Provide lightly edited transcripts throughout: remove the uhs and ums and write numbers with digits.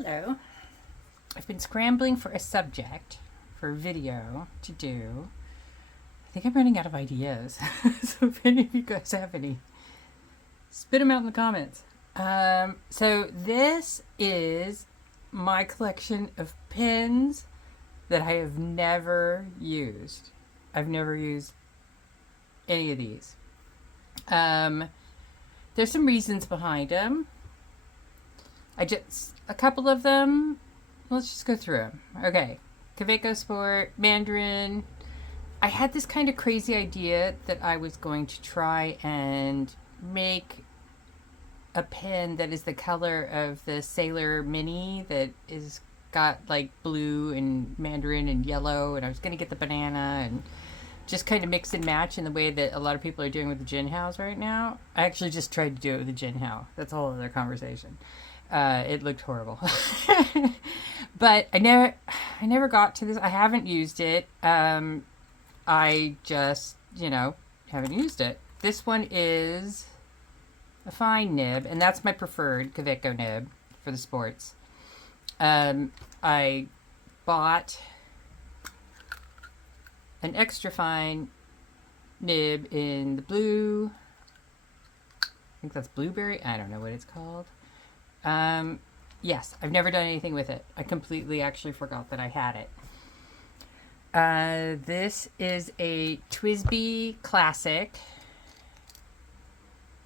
Hello. I've been scrambling for a subject for a video to do. I think I'm running out of ideas. So if any of you guys have any, spit them out in the comments. So this is my collection of pins that I have never used. I've never used any of these. There's some reasons behind them. A couple of them, let's just go through them. Okay, Kaweco Sport, Mandarin. I had this kind of crazy idea that I was going to try and make a pin that is the color of the Sailor Mini that is got like blue and Mandarin and yellow, and I was going to get the banana and just kind of mix and match in the way that a lot of people are doing with the Gin House right now. I actually just tried to do it with the Gin House. That's a whole other conversation. It looked horrible. But I never got to this. I haven't used it. I just, haven't used it. This one is a fine nib, and that's my preferred Kaweco nib for the sports. I bought an extra fine nib in the blue. I think that's blueberry. I don't know what it's called. Yes, I've never done anything with it. I completely actually forgot that I had it. This is a Twsbi Classic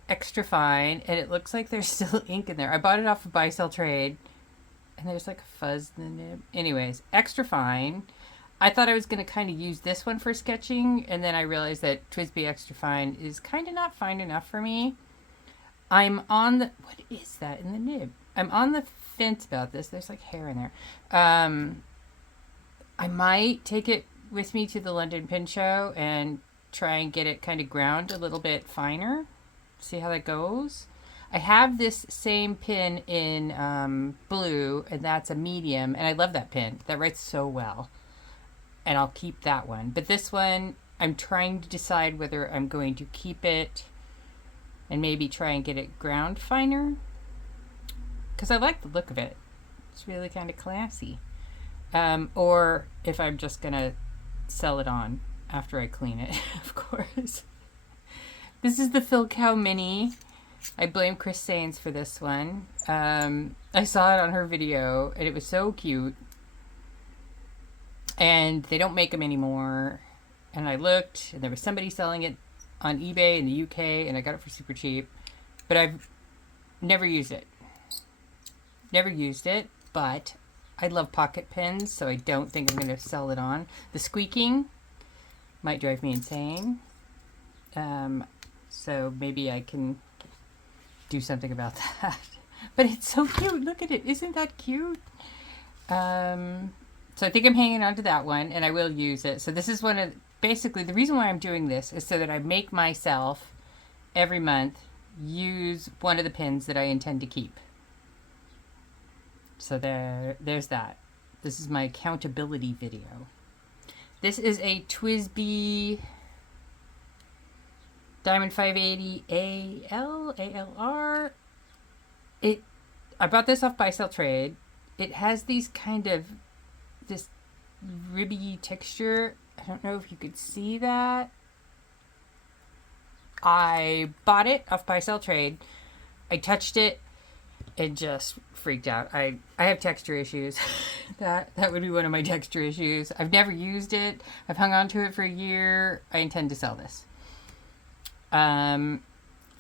extra fine, and it looks like there's still ink in there. I bought it off of Buy Sell Trade, and there's like a fuzz in the nib. Anyways, extra fine. I thought I was going to kind of use this one for sketching, and then I realized that Twsbi Extra Fine is kind of not fine enough for me. I'm on the... What is that in the nib? I'm on the fence about this. There's like hair in there. I might take it with me to the London Pin Show and try and get it kind of ground a little bit finer. See how that goes. I have this same pin in blue, and that's a medium, and I love that pin. That writes so well. And I'll keep that one. But this one, I'm trying to decide whether I'm going to keep it and maybe try and get it ground finer, because I like the look of it. It's really kind of classy. Or if I'm just going to sell it on after I clean it, of course. This is the Phil Cow Mini. I blame Chris Sains for this one. I saw it on her video, and it was so cute. And they don't make them anymore. And I looked, and there was somebody selling it on eBay in the UK, and I got it for super cheap. But I've never used it. Never used it, but I love pocket pins, so I don't think I'm going to sell it on. The squeaking might drive me insane. So maybe I can do something about that. But it's so cute. Look at it. Isn't that cute? So I think I'm hanging on to that one, and I will use it. So this is one of... Basically, the reason why I'm doing this is so that I make myself, every month, use one of the pins that I intend to keep. So there's that. This is my accountability video. This is a Twsbi Diamond 580 ALR. I bought this off Buy Sell Trade. It has these kind of... this ribby texture. I don't know if you could see that. I bought it off Buy Sell Trade. I touched it and just freaked out. I have texture issues. that would be one of my texture issues. I've never used it. I've hung on to it for a year. I intend to sell this.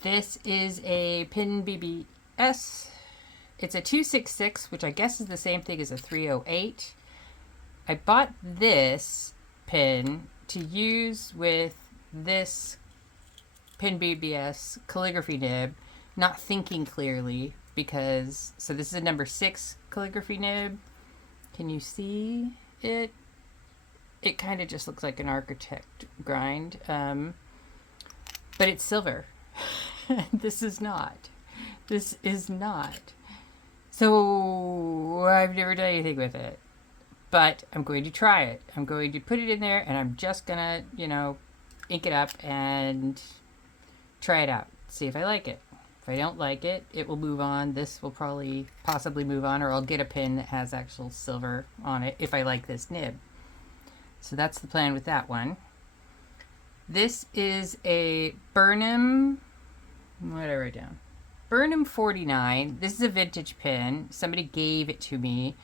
This is a Pin BBS. It's a 266, which I guess is the same thing as a 308. I bought this pin to use with this Pin BBS calligraphy nib, not thinking clearly, because... So this is a number 6 calligraphy nib. Can you see it? It kind of just looks like an architect grind. But it's silver. This is not. This is not. So I've never done anything with it. But I'm going to try it. I'm going to put it in there, and I'm just going to, ink it up and try it out. See if I like it. If I don't like it, it will move on. This will possibly move on, or I'll get a pin that has actual silver on it if I like this nib. So that's the plan with that one. This is a Burnham, what did I write down? Burnham 49. This is a vintage pin. Somebody gave it to me.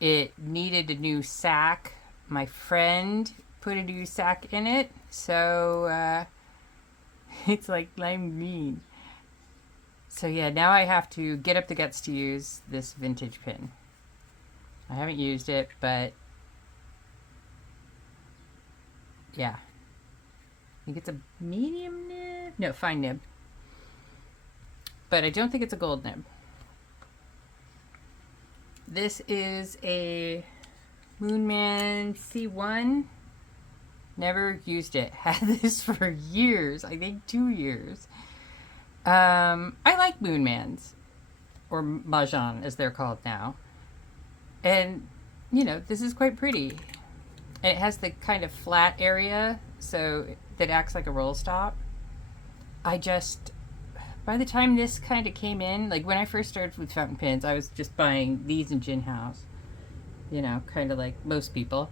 It needed a new sack. My friend put a new sack in it, so it's like lime green. So yeah, now I have to get up the guts to use this vintage pin. I haven't used it, but yeah. I think it's a medium nib? No, fine nib. But I don't think it's a gold nib. This is a Moonman C1. Never used it. Had this for years. I think 2 years. I like Moonmans. Or Mahjong, as they're called now. And, you know, this is quite pretty. And it has the kind of flat area, so that acts like a roll stop. By the time this kind of came in, like when I first started with fountain pens, I was just buying these in Gin House, you know, kind of like most people.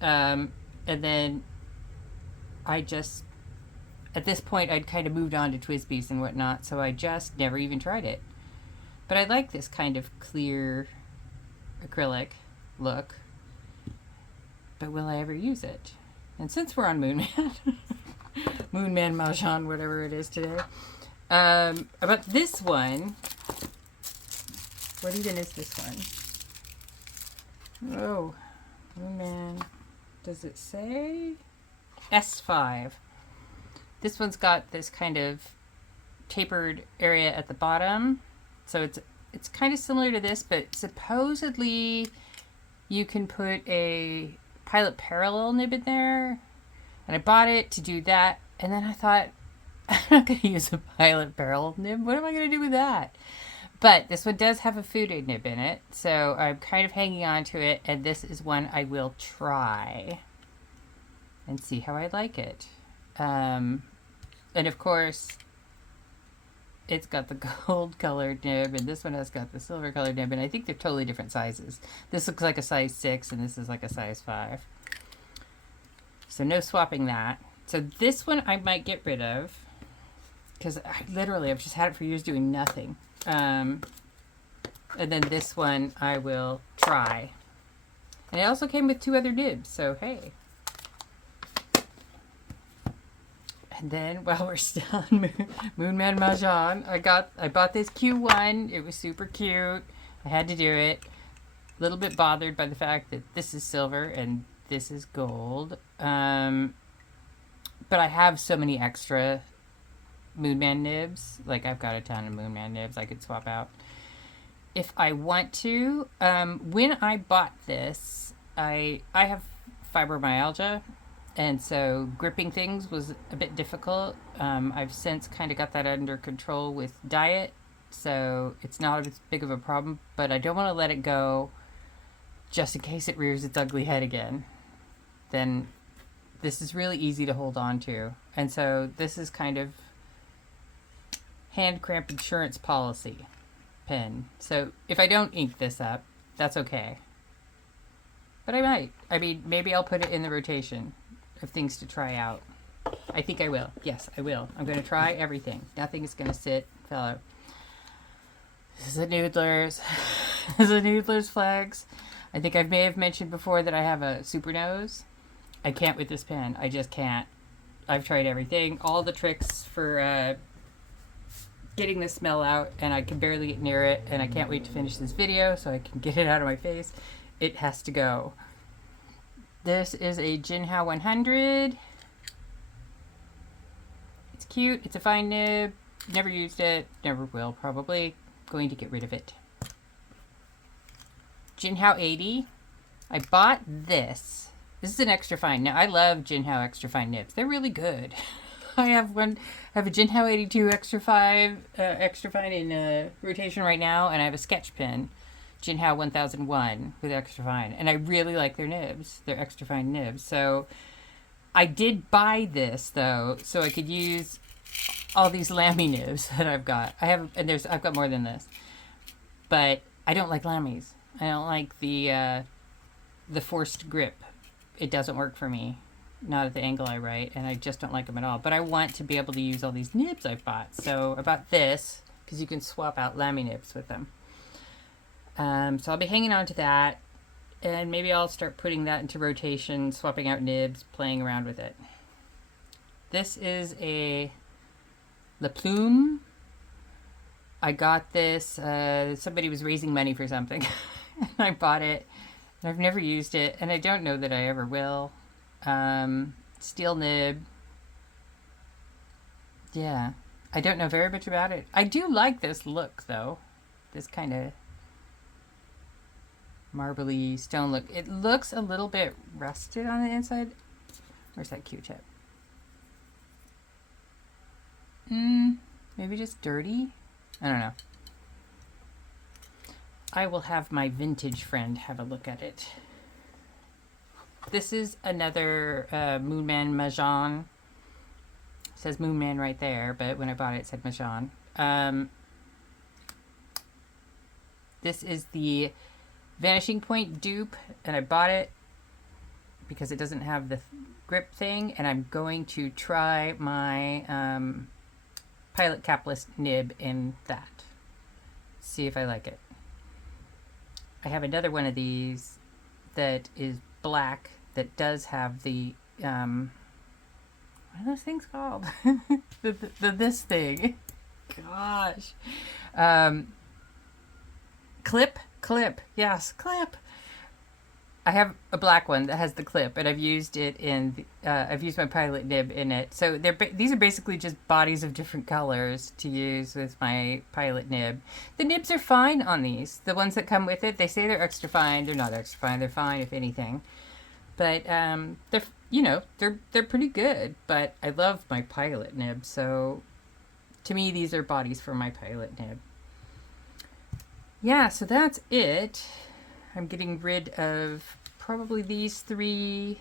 And then at this point, I'd kind of moved on to Twsbis and whatnot, so I just never even tried it. But I like this kind of clear acrylic look. But will I ever use it? And since we're on Moonman, Moonman Mahjong, whatever it is today, about this one, what even is this one? Oh, Moonman, does it say? S5. This one's got this kind of tapered area at the bottom. So it's kind of similar to this, but supposedly you can put a Pilot Parallel nib in there. And I bought it to do that. And then I thought, I'm not going to use a Pilot Parallel nib. What am I going to do with that? But this one does have a Fude nib in it. So I'm kind of hanging on to it. And this is one I will try and see how I like it. And of course, it's got the gold colored nib, and this one has got the silver colored nib, and I think they're totally different sizes. This looks like a size 6, and this is like a size 5. So no swapping that. So this one I might get rid of, because I've just had it for years doing nothing. And then this one I will try. And it also came with 2 other nibs, so hey. And then, while we're still on Moonman Mahjong, I bought this Q1. It was super cute. I had to do it. A little bit bothered by the fact that this is silver and this is gold. But I have so many extra Moonman nibs. Like, I've got a ton of Moonman nibs I could swap out if I want to. When I bought this, I have fibromyalgia. And so gripping things was a bit difficult. I've since kind of got that under control with diet, so it's not as big of a problem, but I don't want to let it go just in case it rears its ugly head again. Then this is really easy to hold on to. And so this is kind of hand cramp insurance policy pen. So if I don't ink this up, that's okay. But I might. I mean, maybe I'll put it in the rotation of things to try out. I think I will. Yes, I will. I'm going to try everything. Nothing is going to sit, fellow. This is a Noodler's. This is a Noodler's flags. I think I may have mentioned before that I have a super nose. I can't with this pen. I just can't. I've tried everything. All the tricks for getting the smell out, and I can barely get near it, and I can't wait to finish this video so I can get it out of my face. It has to go. This is a Jinhao 100. It's cute. It's a fine nib. Never used it. Never will, probably. Going to get rid of it. Jinhao 80. I bought this. This is an extra fine. Now, I love Jinhao extra fine nibs. They're really good. I have a Jinhao 82 extra fine in rotation right now, and I have a sketch pen. Jinhao 1001 with extra fine, and I really like their nibs. They're extra fine nibs. So I did buy this though, so I could use all these lammy nibs that I've got. I've got more than this, but I don't like lammies. I don't like the forced grip. It doesn't work for me. Not at the angle I write, and I just don't like them at all. But I want to be able to use all these nibs I've bought. So I bought this because you can swap out lammy nibs with them. So I'll be hanging on to that, and maybe I'll start putting that into rotation, swapping out nibs, playing around with it. This is a La Plume. I got this. Somebody was raising money for something, and I bought it. And I've never used it, and I don't know that I ever will. Steel nib. Yeah, I don't know very much about it. I do like this look, though. This kind of marbly stone look. It looks a little bit rusted on the inside. Where's that Q-tip? Maybe just dirty? I don't know. I will have my vintage friend have a look at it. This is another Moonman Mahjong. It says Moonman right there, but when I bought it, it said Mahjong. This is the Vanishing Point dupe, and I bought it because it doesn't have the grip thing, and I'm going to try my Pilot Capless nib in that. See if I like it. I have another one of these that is black that does have the what are those things called? This thing. Gosh. Clip. Yes, clip. I have a black one that has the clip, and I've used it in. I've used my Pilot nib in it. So these are basically just bodies of different colors to use with my Pilot nib. The nibs are fine on these. The ones that come with it, they say they're extra fine. They're not extra fine. They're fine if anything. But they're pretty good. But I love my Pilot nib. So to me, these are bodies for my Pilot nib. Yeah. So that's it. I'm getting rid of probably these three,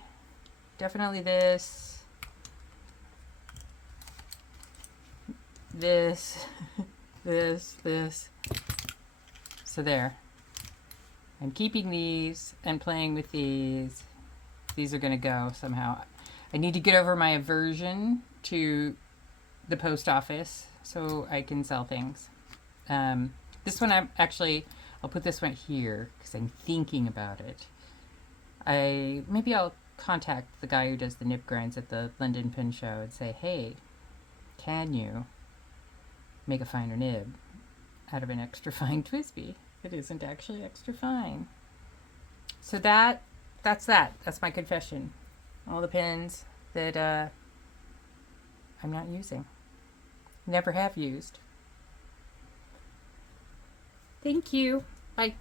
definitely this, this. So there. I'm keeping these and playing with these. These are going to go somehow. I need to get over my aversion to the post office so I can sell things. This one I'll put this one here because I'm thinking about it. Maybe I'll contact the guy who does the nib grinds at the London Pin Show and say, hey, can you make a finer nib out of an extra fine Twsbi that isn't actually extra fine? So that's that. That's my confession. All the pins that I'm not using. Never have used. Thank you. Bye.